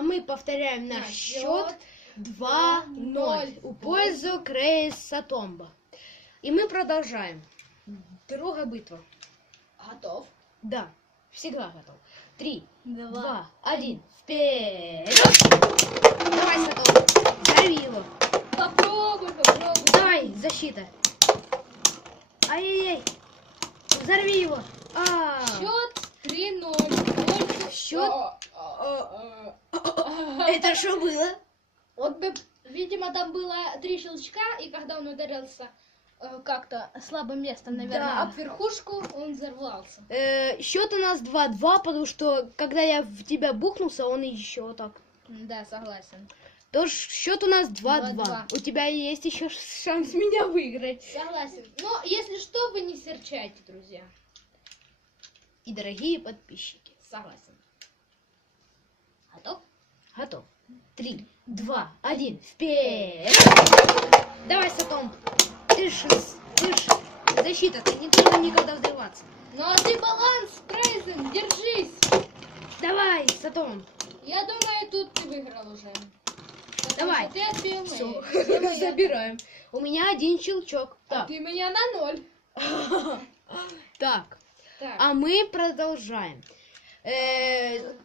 А мы повторяем наш счет 2-0 в пользу Крейса Томба. И мы продолжаем. Другая битва. Готов? Да, всегда готов. 3, 2, 2, 1, вперед! Давай, Сатом, взорви его. Попробуй. Давай, защита. Ай-яй-яй. Взорви его. Счет 3-0. Счет? Это что было? Вот, видимо, там было 3 щелчка, и когда он ударился как-то слабым местом, наверное, Да. об верхушку, он взорвался. Счет у нас 2-2, потому что когда я в тебя бухнулся, он еще так. Да, согласен. То счет у нас 2-2. 2-2. У тебя есть еще шанс меня выиграть. Согласен. Но, если что, вы не серчайте, друзья. И дорогие подписчики. Согласен. Готов? Готов. 3, 2, 1, вперед! Давай, Сатом. Ты ж защита, ты не должен никогда взрываться. Ну а ты баланс, Крейзен, держись. Давай, Сатом. Я думаю, тут ты выиграл уже. Потому Давай. что ты отбил Все, мои. забираем. У меня один щелчок. А Так. ты меня на 0. Так. Так, А мы продолжаем.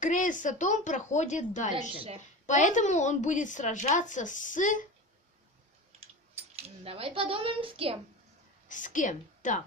Крейс Сатом проходит дальше. Поэтому он будет сражаться с давай подумаем с кем. С кем? Так.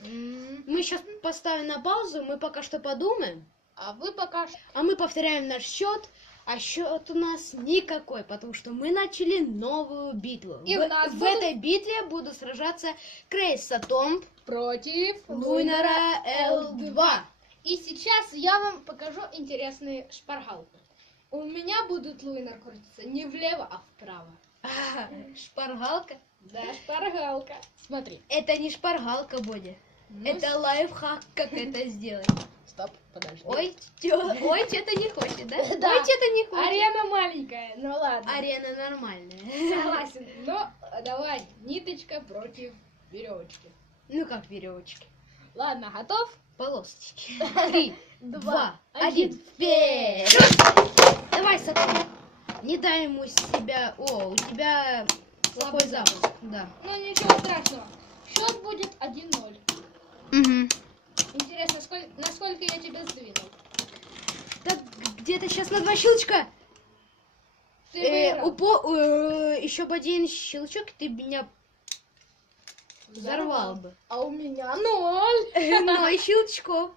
Мы сейчас поставим на паузу, мы пока что подумаем. А вы пока что... А мы повторяем наш счет. А счет у нас никакой, потому что мы начали новую битву. И у нас в будут- этой битве будут сражаться Крейс Сатом Против Луйнера L2. И сейчас я вам покажу интересные шпаргалки. У меня будут луинер крутиться не влево, а вправо. Шпаргалка? Да, шпаргалка. Смотри. Это не шпаргалка, Бодя. Ну, Это лайфхак, как это сделать. Стоп, подожди. Ой, что-то не хочет, да? Да. Ой, что-то не хочет. Арена маленькая, ну ладно. Арена нормальная. Согласен. Но давай, ниточка против веревочки. Ну как веревочки. Ладно, готов? Полосочки. 3, 2, 2, 1, вперед! Давай, Сатом. Не дай ему себя... О, у тебя плохой Слабый запуск. Да. Ну ничего страшного. Счет будет 1-0. Угу. Интересно, насколько я тебя сдвинул? Так, где-то сейчас на 2 щелчка. Ты выиграл. Еще бы один щелчок, ты меня взорвал бы. А у меня 0. 0 щелчков.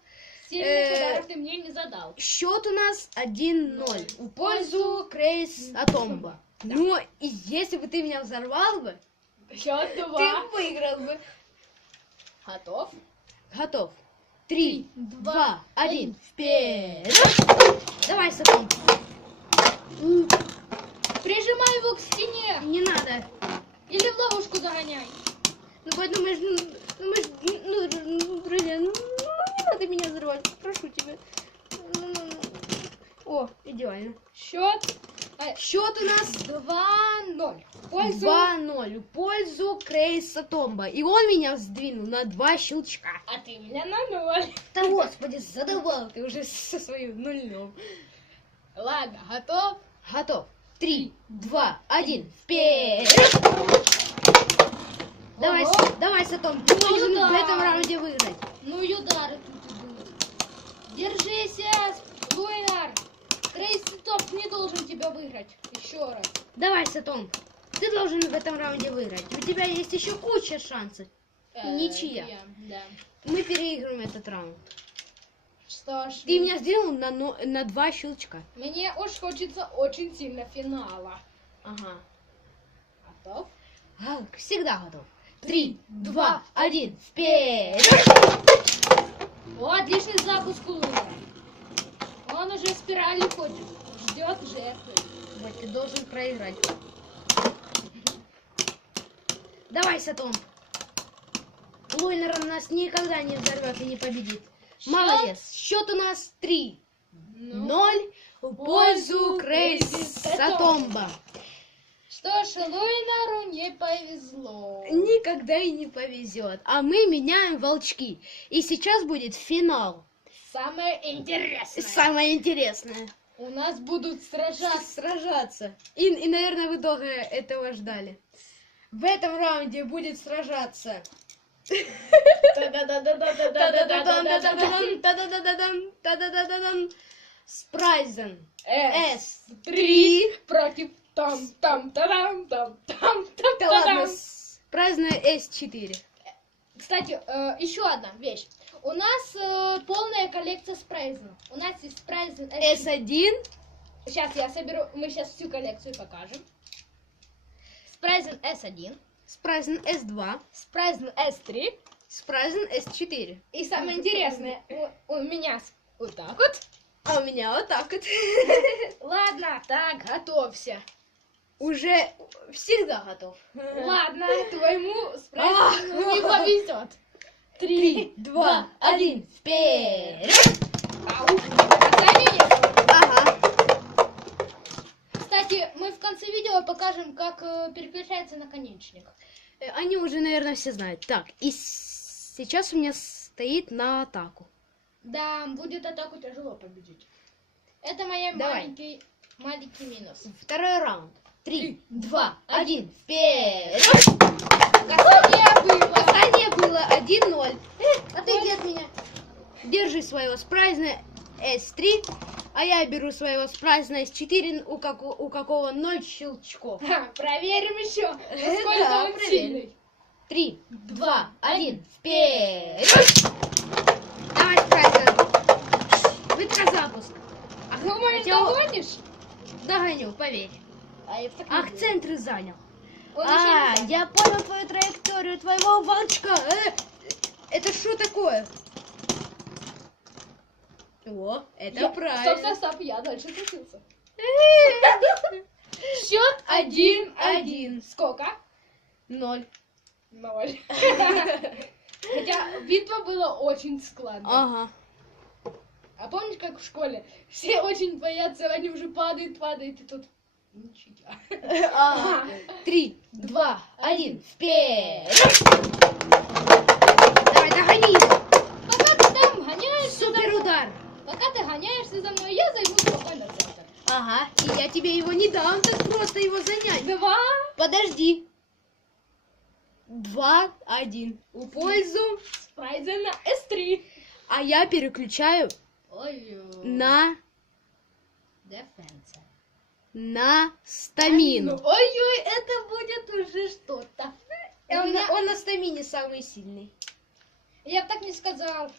Сильных ударов ты мне не задал. Счет у нас 1-0 в пользу Крейс Атомба. Да. Ну, и если бы ты меня взорвал бы, Счет ты 2. выиграл бы. Готов? Готов. 3, 2, 1, вперед! Давай, Сатом. Прижимай его к стене. Не надо. Или в ловушку загоняй. Ну, поэтому друзья, не надо меня взорвать. Прошу тебя. О, идеально. Счет Счет у нас 2-0. В пользу 2-0 в пользу Крейса Томба. И он меня сдвинул на 2 щелчка. А ты меня на 0. Да господи, задавал ты уже со своим нульным. Ладно, готов? Готов. 3, 2, 1, вперед! Давай, Ого. давай, Сатом, ты должен да. в этом раунде выиграть. Ну и удары тут будут. Держись, Луинар. Крейс Топ не должен тебя выиграть. Еще раз. Давай, Сатом, ты должен в этом раунде выиграть. У тебя есть еще куча шансов. Ничья. Да. Мы переигрываем этот раунд. Что ж, Ты меня сделал на 2 щелчка. мне уж хочется очень сильно финала. Ага. Готов? Всегда готов. 3, 2, 1, вперед! О, отличный запуск Луинара. Он уже в спирали ходит. Ждет жертвы. Вот ты должен проиграть. Давай, Сатом. Лойнер нас никогда не взорвет и не победит. Молодец. Счет у нас 3-0 в пользу Крейс Сатомба. Что ж, Луинару не повезло. Никогда и не повезет. А мы меняем волчки. И сейчас будет финал. Самое интересное. Самое интересное. У нас будут сражаться. И, наверное, вы долго этого ждали. В этом раунде будет сражаться. Спрайзен S3 против там. Да ладно, Спрайзен S4. Кстати, еще одна вещь. У нас полная коллекция спрайзенов. У нас есть спрайзен S1. Сейчас я соберу, мы сейчас всю коллекцию покажем. Спрайзен S1. Спрайзен S2. Спрайзен S3. Спрайзен S4. И самое интересное, у меня вот так вот. А у меня вот так вот. Ладно, так, готовься. Уже всегда готов. Ладно, твоему спрайзену не повезет. 3, 2, 1, вперед! Ага. Кстати, мы в конце видео покажем, как переключается наконечник. Они уже, наверное, все знают. Так, и сейчас у меня стоит на атаку. Да, будет атаку тяжело победить. Это моя маленький минус. Второй раунд. 3, 2, 1, вперед! Касание было 1-0. Отойди от меня. Держи своего спрайзена S3, а я беру своего спрайзена S4, у какого 0 щелчков. Проверим еще, насколько он сильный. 3, 2, 1, вперед! Давай спрайзен. Вытразапуск. Думаешь, догонишь? Догоню, поверь. Ах, центры занял. Я Я понял твою траекторию твоего волчка. Это что такое? О, это правильно. Стоп, я дальше тусился. Счет 1-1. Сколько? 0. 0. Хотя битва была очень складная. Ага. А помнишь, как в школе? Все очень боятся, они уже падают, и тут... Ничего. 3, 2, 1, вперед! Давай, догони его. Пока ты там гоняешься за мной, Суперудар. пока ты гоняешься за мной, я займу спокойно центр. Ага, и я тебе его не дам так просто его занять. 2. Подожди. 2-1. В пользу. Спрайзена S3. А я переключаю на Дефенса. стамину. Ой-ой, это будет уже что-то. Он на стамине самый сильный. Я бы так не сказал.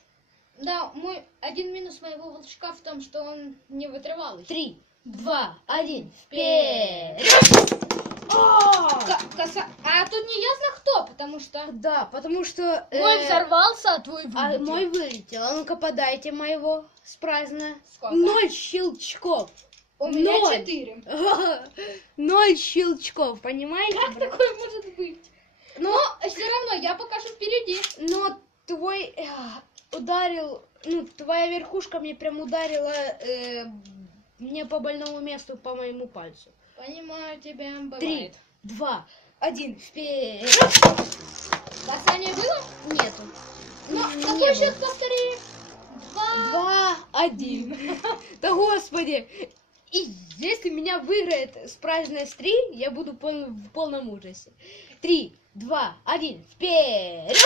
Да, один минус моего волчка в том, что он не вытривалый. 3, 2, 1, вперед! А тут не ясно кто, потому что... Да, потому что... Мой взорвался, а твой А вылетел. мой вылетел. А ну-ка подайте моего спрайзена. Сколько? 0 щелчков. У меня 0. 4. 0 щелчков, понимаете? Как такое может быть? Но все равно я покажу впереди. Но твой ударил... Ну, твоя верхушка мне прям ударила мне по больному месту, по моему пальцу. Понимаю тебя, 3, бывает. 2, 1, вперед! Касание было? Нету. Но Не какой было. счет повтори? 2-1. Да господи! И если меня выиграет спрайзен S3, я буду в полном ужасе. 3, 2, 1, вперед!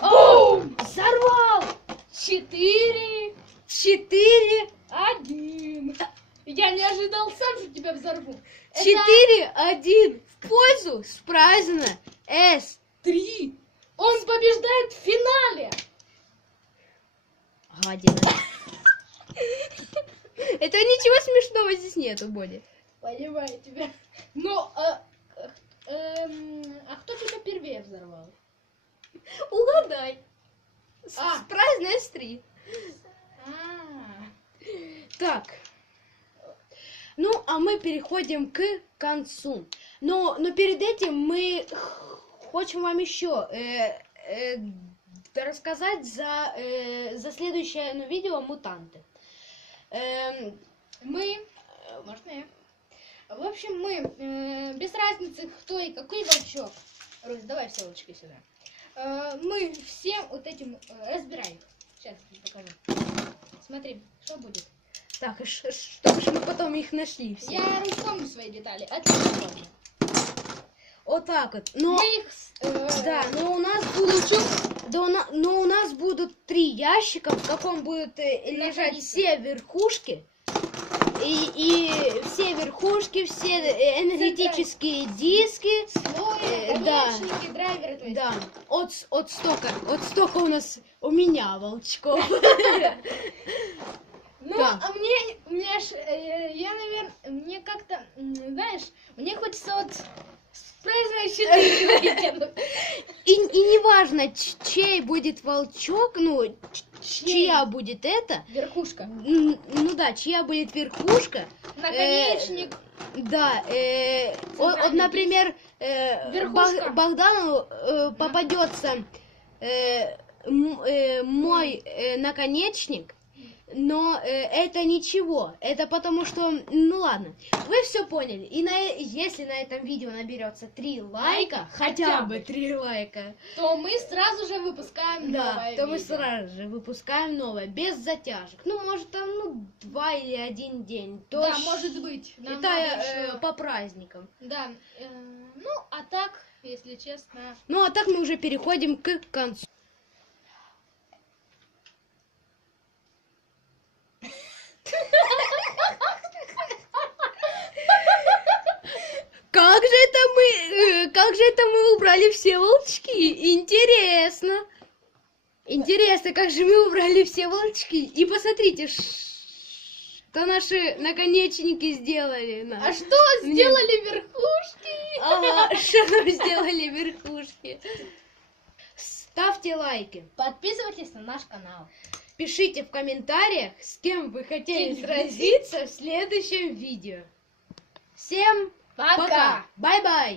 Бум! Взорвал! 4, 4, 1. Я не ожидал, сам же тебя взорву. 4-1 в пользу спрайзена S. 3. Он побеждает в финале. Гадина. Это ничего смешного здесь нету, Боди. Понимаю тебя. Но, а кто тебя первее взорвал? Угадай. А. Спрайзен S3. Так. Ну, а мы переходим к концу. Но перед этим мы хотим вам еще рассказать за следующее видео «Мутанты». Можно я? В общем, мы, без разницы, кто и какой волчок. Русь, давай все волчки сюда. Мы всем вот этим, разбирай их. Сейчас я покажу. Смотри, что будет. Так, чтобы ж мы потом их нашли все. Я помню свои детали. Отлично помню. Вот так вот. Но, Мы их... да, но у нас будут... но у нас будут 3 ящика, в каком будут лежать Находиться. все верхушки. И все верхушки, все энергетические диски. Слои, да. наконечники, драйверы, то есть. Да, от столько у нас, у меня волчков. Ну, Да. а мне ж, я, наверное, мне как-то, знаешь, мне хочется вот произносить 4 выкинуть. И не важно, чей будет волчок, ну, чья будет это. Верхушка. Ну да, чья будет верхушка. Наконечник. Да, вот, Центральный например, Верхушка. Богдану попадется мой наконечник, но это ничего. Это потому что, ну ладно, вы все поняли. И если на этом видео наберется 3 лайка, хотя бы 3 лайка, То мы сразу же выпускаем да, новое то мы видео. сразу же выпускаем новое, без затяжек. Ну, может, там, 2 или 1 день. Да, То может быть. Нам это надо ещё- по праздникам. Да. Ну, а так, если честно... Ну, а так мы уже переходим к концу. Как же это мы убрали все волчки? Интересно. Интересно, как же мы убрали все волчки? И посмотрите, что наши наконечники сделали нам. А что сделали верхушки? Ага, что нам сделали верхушки? Ставьте лайки. Подписывайтесь на наш канал. Пишите в комментариях, с кем вы хотели сразиться в следующем видео. Всем Пока! пока! Бай-бай!